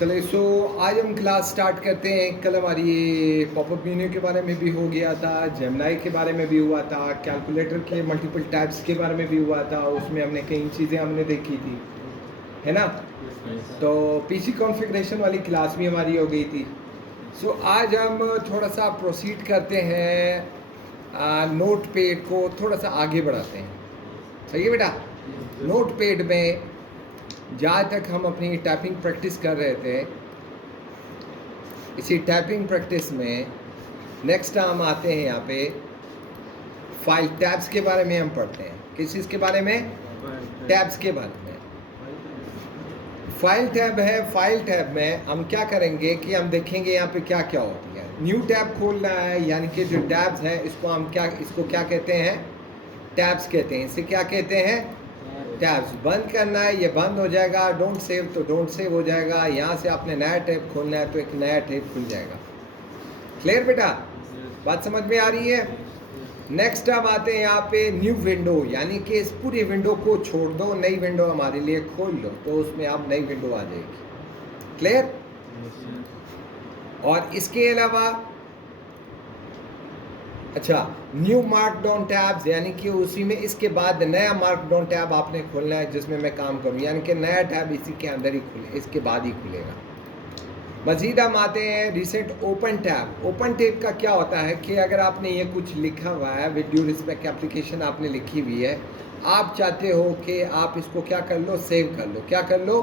चले सो आज हम क्लास स्टार्ट करते हैं। कल हमारी ये पॉपअप मेन्यू के बारे में भी हो गया था, जेमिनी के बारे में भी हुआ था, कैलकुलेटर के मल्टीपल टैब्स के बारे में भी हुआ था। उसमें हमने कई चीज़ें हमने देखी थी, है ना। तो पीसी कॉन्फ़िगरेशन वाली क्लास भी हमारी हो गई थी। सो आज हम थोड़ा सा प्रोसीड करते हैं, नोट पैड को थोड़ा सा आगे बढ़ाते हैं। सही है बेटा। नोट पैड में जहाँ तक हम अपनी टाइपिंग प्रैक्टिस कर रहे थे, इसी टाइपिंग प्रैक्टिस में नेक्स्ट हम आते हैं यहाँ पे फाइल टैब्स के बारे में हम पढ़ते हैं। किस चीज़ के बारे में? टैब्स के बारे में। फाइल टैब है। फाइल टैब में हम क्या करेंगे कि हम देखेंगे यहाँ पे क्या क्या होती है। न्यू टैब खोलना है, यानी कि जो टैब्स है इसको क्या कहते हैं? टैब्स कहते हैं। इसे क्या कहते हैं? टैब्स। बंद करना है, ये बंद हो जाएगा। डोंट सेव तो डोंट सेव हो जाएगा। यहाँ से आपने नया टैब खोलना है तो एक नया टैब खुल जाएगा। क्लियर बेटा? बात समझ में आ रही है? नेक्स्ट अब आते हैं यहाँ पे न्यू विंडो, यानी कि इस पूरी विंडो को छोड़ दो, नई विंडो हमारे लिए खोल लो, तो उसमें आप नई विंडो आ जाएगी। क्लियर? और इसके अलावा अच्छा, न्यू मार्कडाउन टैब्स, यानी कि उसी में इसके बाद नया मार्कडाउन टैब आपने खोलना है जिसमें मैं काम करूँ, यानी कि नया टैब इसी के अंदर ही खुले, इसके बाद ही खुलेगा। मजीद हम आते हैं recent open tab. Open tab का क्या होता है कि अगर आपने ये कुछ लिखा हुआ है, विद ड्यू रिस्पेक्ट एप्लीकेशन आपने लिखी हुई है, आप चाहते हो कि आप इसको क्या कर लो? सेव कर लो। क्या कर लो?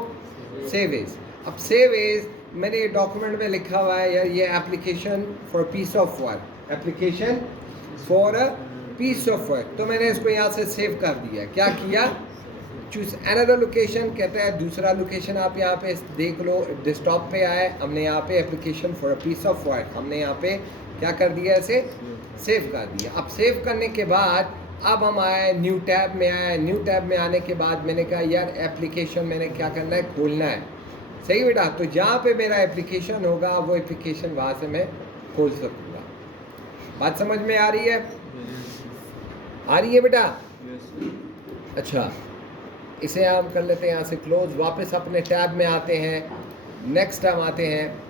Save as. अब सेव एज मैंने ये डॉक्यूमेंट में लिखा हुआ है यार, ये application for peace of work, application for a piece of work, तो मैंने इसको यहाँ से सेव कर दिया। क्या किया? चूज अनदर लोकेशन कहता है, दूसरा लोकेशन आप यहाँ पे देख लो। डेस्कटॉप पे आए, हमने यहाँ पे application for a piece of work, हमने यहाँ पे क्या कर दिया? ऐसे सेव कर दिया। अब सेव करने के बाद अब हम आए न्यू टैब में आए। न्यू टैब में आने के बाद मैंने कहा यार एप्लीकेशन मैंने क्या करना है? खोलना है। सही बेटा। तो जहाँ पे मेरा एप्लीकेशन होगा वो एप्लीकेशन वहाँ से मैं खोल सकूँगा। बात समझ में आ रही है? आ रही है बेटा? अच्छा, इसे हम कर लेते हैं यहाँ से क्लोज। वापस अपने टैब में आते हैं। नेक्स्ट हम आते हैं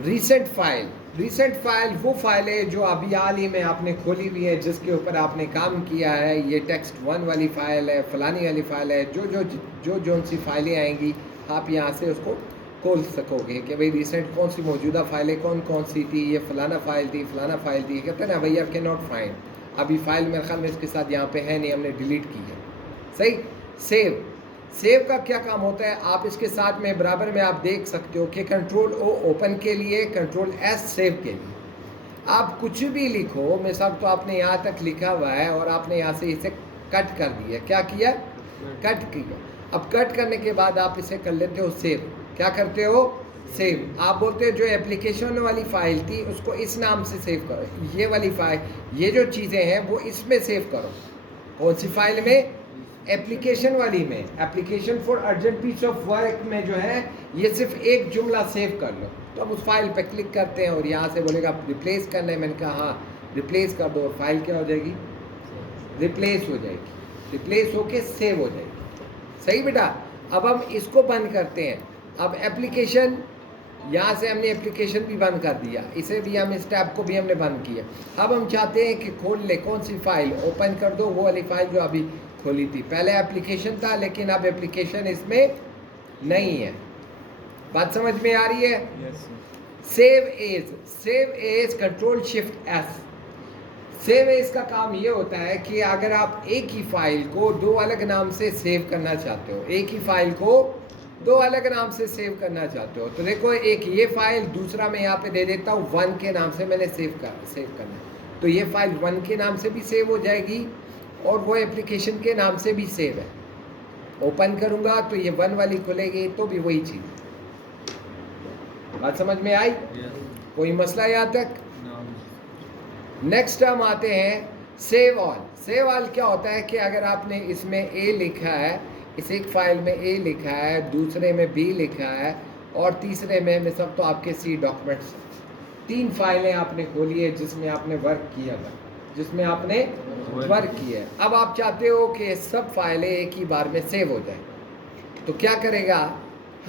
रीसेंट फाइल। रीसेंट फाइल वो फाइल है जो अभी हाल ही में आपने खोली हुई है, जिसके ऊपर आपने काम किया है। ये टेक्स्ट 1 वाली फाइल है, फलानी वाली फाइल है। जो सी फाइलें आएंगी आप यहाँ से उसको खोल सकोगे कि भाई रिसेंट कौन सी मौजूदा फाइलें कौन सी थी, ये फलाना फाइल थी, फलाना फाइल थी। कहते हैं ना भैया कैन नॉट फाइंड, अभी फाइल मेरे ख्याल में इसके साथ यहाँ पे है नहीं, हमने डिलीट की है। सही। सेव। सेव का क्या काम होता है? आप इसके साथ में बराबर में आप देख सकते हो कि कंट्रोल ओ ओपन के लिए, कंट्रोल एस सेव के लिए। आप कुछ भी लिखो, मिसाल तो आपने यहाँ तक लिखा हुआ है और आपने यहाँ से इसे कट कर दिया। क्या किया? कट किया। अब कट करने के बाद आप इसे कर लेते हो सेव। क्या करते हो? सेव। आप बोलते हो जो एप्लीकेशन वाली फाइल थी उसको इस नाम से सेव करो, ये वाली फाइल, ये जो चीज़ें हैं वो इसमें सेव करो। कौन सी फाइल में? एप्लीकेशन वाली में। Application for urgent piece of work में जो है ये सिर्फ एक जुमला सेव कर लो। तो अब उस फाइल पे क्लिक करते हैं और यहाँ से बोलेगा रिप्लेस करना है। मैंने कहा हाँ रिप्लेस कर दो, और फाइल क्या हो जाएगी? रिप्लेस हो जाएगी। रिप्लेस होके सेव हो जाएगी। सही बेटा। अब हम इसको बंद करते हैं। अब एप्लीकेशन, यहाँ से हमने एप्लीकेशन भी बंद कर दिया, इसे भी हम, इस टैब को भी हमने बंद किया। अब हम चाहते हैं कि खोल ले कौन सी फाइल? ओपन कर दो वो वाली फाइल जो अभी खोली थी। पहले एप्लीकेशन था लेकिन अब एप्लीकेशन इसमें नहीं है। बात समझ में आ रही है? Save as. Save as control shift S. Save as का काम ये होता है कि अगर आप एक ही फाइल को दो अलग नाम से सेव करना चाहते हो, एक ही फाइल को दो अलग नाम से सेव करना चाहते हो, तो देखो एक ये फाइल, दूसरा मैं यहाँ पे दे देता हूँ 1 के नाम से मैंने सेव करना है, तो ये फाइल 1 के नाम से भी सेव हो जाएगी और वो एप्लीकेशन के नाम से भी सेव है। ओपन करूँगा तो ये 1 वाली खुलेगी तो भी वही चीज़। बात समझ में आई? कोई मसला यहाँ तक? नेक्स्ट हम आते हैं सेव ऑल। सेव ऑल क्या होता है कि अगर आपने इसमें ए लिखा है, इस एक फाइल में ए लिखा है, दूसरे में बी लिखा है और तीसरे में सब तो आपके सी डॉक्यूमेंट्स, 3 फाइलें आपने खोली है जिसमें आपने वर्क किया था, जिसमें आपने वर्क किया है। अब आप चाहते हो कि सब फाइलें एक ही बार में सेव हो जाए, तो क्या करेगा?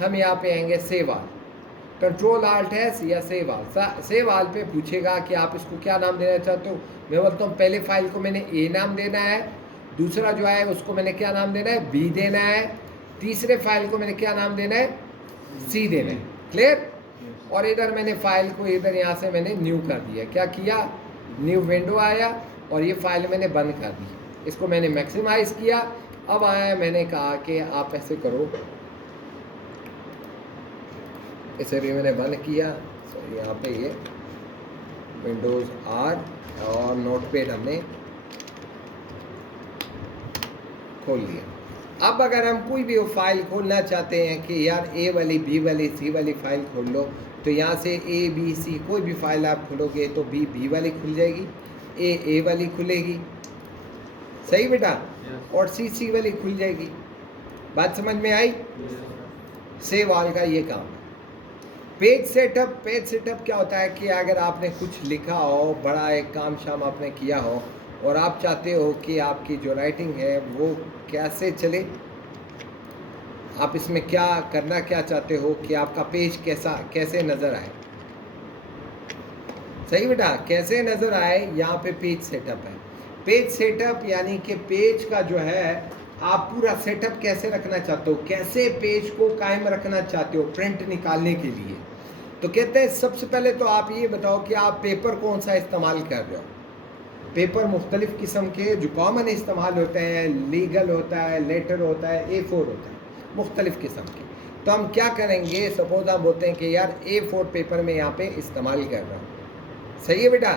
हम यहाँ पे आएंगे save all, control alt S या सेव ऑल। सेव ऑल पे पूछेगा कि आप इसको क्या नाम देना चाहते हो। मैं बोलता हूँ पहले फाइल को मैंने ए नाम देना है, दूसरा जो है उसको मैंने क्या नाम देना है, बी देना है, तीसरे फाइल को मैंने क्या नाम देना है, सी देना है। क्लियर? और इधर मैंने फाइल को इधर यहाँ से मैंने न्यू कर दिया। क्या किया? न्यू विंडो आया और ये फाइल मैंने बंद कर दी। इसको मैंने मैक्सिमाइज किया। अब आया, मैंने कहा कि आप ऐसे करो, इसे भी मैंने बंद किया। सो यहाँ पे ये विंडोज़ आर और नोटपैड हमने खोल लिया। अब अगर हम कोई भी फाइल खोलना चाहते हैं कि यार ए वाली, बी वाली, सी वाली फाइल खोल लो, तो यहाँ से ए बी सी कोई भी फाइल आप खोलोगे तो बी बी वाली खुल जाएगी, ए वाली खुलेगी। सही बेटा? और सी वाली खुल जाएगी। बात समझ में आई? सेव ऑल का ये काम। पेज सेटअप क्या होता है कि अगर आपने कुछ लिखा हो, बड़ा एक काम शाम आपने किया हो और आप चाहते हो कि आपकी जो राइटिंग है वो कैसे चले, आप इसमें क्या करना क्या चाहते हो कि आपका पेज कैसे नज़र आए। सही बेटा? कैसे नज़र आए, यहाँ पे पेज सेटअप है। पेज सेटअप यानी कि पेज का जो है आप पूरा सेटअप कैसे रखना चाहते हो, कैसे पेज को कायम रखना चाहते हो प्रिंट निकालने के लिए। तो कहते हैं सबसे पहले तो आप ये बताओ कि आप पेपर कौन सा इस्तेमाल कर रहे हो। पेपर मुख्तलिफ़ किस्म के जो कॉमन इस्तेमाल होते हैं, लीगल होता है, लेटर होता है, A4 होता है, मुख्तलिफ़ किस्म के। तो हम क्या करेंगे, सपोज हम बोलते हैं कि यार A4 पेपर में यहाँ पे इस्तेमाल कर रहा हूँ। सही है बेटा?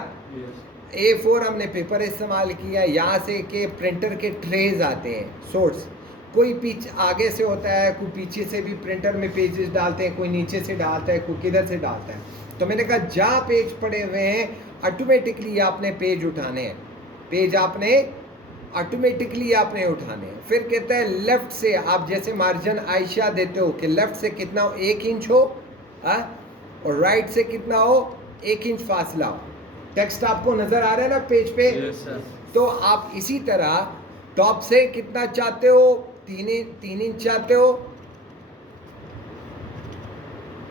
A4 हमने पेपर इस्तेमाल किया। यहाँ से के प्रिंटर के ट्रेज आते हैं, सोर्स, कोई पीछे आगे से होता है, कोई पीछे से भी प्रिंटर में पेजेस डालते हैं, कोई नीचे से डालता है, कोई किधर से डालता है। तो मैंने कहा जहाँ पेज पड़े हुए हैं ऑटोमेटिकली आपने पेज उठाने हैं, पेज आपने ऑटोमेटिकली आपने उठाने हैं। फिर कहता है लेफ़्ट से, आप जैसे मार्जिन आयशा देते हो कि लेफ़्ट से कितना हो, 1 इंच हो, और राइट से कितना हो, 1 इंच फासला हो। टेक्स्ट आपको नज़र आ रहा है ना पेज पे? तो आप इसी तरह टॉप से कितना चाहते हो, 3 इंच चाहते हो,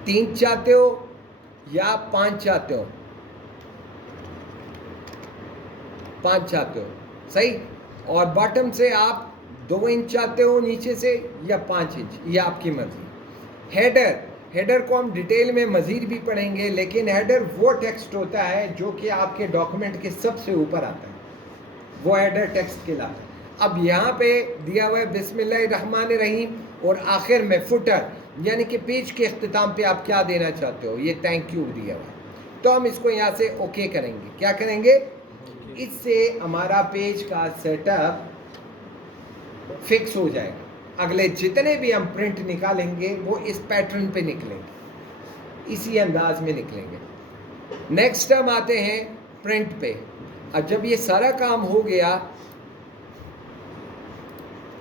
3 चाहते हो या 5 चाहते हो, 5 चाहते हो। सही? और बॉटम से आप 2 इंच चाहते हो नीचे से या 5 इंच, ये आपकी मर्जी। हेडर को हम डिटेल में मज़ीद भी पढ़ेंगे, लेकिन हेडर वो टेक्स्ट होता है जो कि आपके डॉक्यूमेंट के सबसे ऊपर आता है, वो हेडर टेक्स्ट कहलाता है। अब यहाँ पे दिया हुआ है बिस्मिल्लाहिर्रहमानिर्रहीम और आखिर में फुटर, यानी कि पेज के अख्तिताम पे आप क्या देना चाहते हो, ये थैंक यू दिया हुआ है। तो हम इसको यहाँ से ओके करेंगे। क्या करेंगे? इससे हमारा पेज का सेटअप फिक्स हो जाएगा। अगले जितने भी हम प्रिंट निकालेंगे वो इस पैटर्न पे निकलेंगे, इसी अंदाज में निकलेंगे। नेक्स्ट हम आते हैं प्रिंट पे। अब जब ये सारा काम हो गया,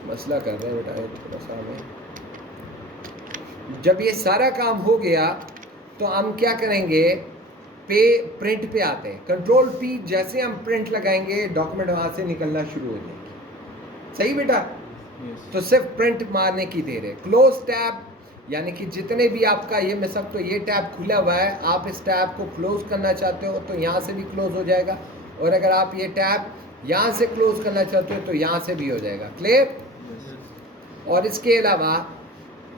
मसला कर रहे हैं बेटा थोड़ा सा हमें, जब ये सारा काम हो गया तो हम क्या करेंगे, प्रिंट पे आते हैं। कंट्रोल P, जैसे हम प्रिंट लगाएंगे डॉक्यूमेंट वहाँ से निकलना शुरू हो जाएगी। सही बेटा? तो सिर्फ प्रिंट मारने की देर है। क्लोज टैब, यानी कि जितने भी आपका ये मैं सब, तो ये टैब खुला हुआ है, आप इस टैब को क्लोज करना चाहते हो तो यहाँ से भी क्लोज हो जाएगा, और अगर आप ये टैब यहाँ से क्लोज करना चाहते हो तो यहाँ से भी हो जाएगा। क्लियर? और इसके अलावा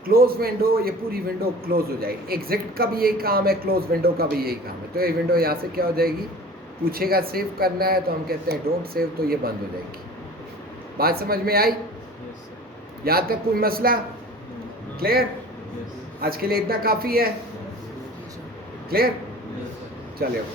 क्लोज विंडो, ये पूरी विंडो क्लोज हो जाएगी। एग्जिट का भी यही काम है, क्लोज विंडो का भी यही काम है। तो ये विंडो यहाँ से क्या हो जाएगी, पूछेगा सेव करना है तो हम कहते हैं डोंट सेव, तो ये बंद हो जाएगी। बात समझ में आई? यहाँ तक कोई मसला? क्लियर? आज के लिए इतना काफ़ी है। क्लियर? चलिए अब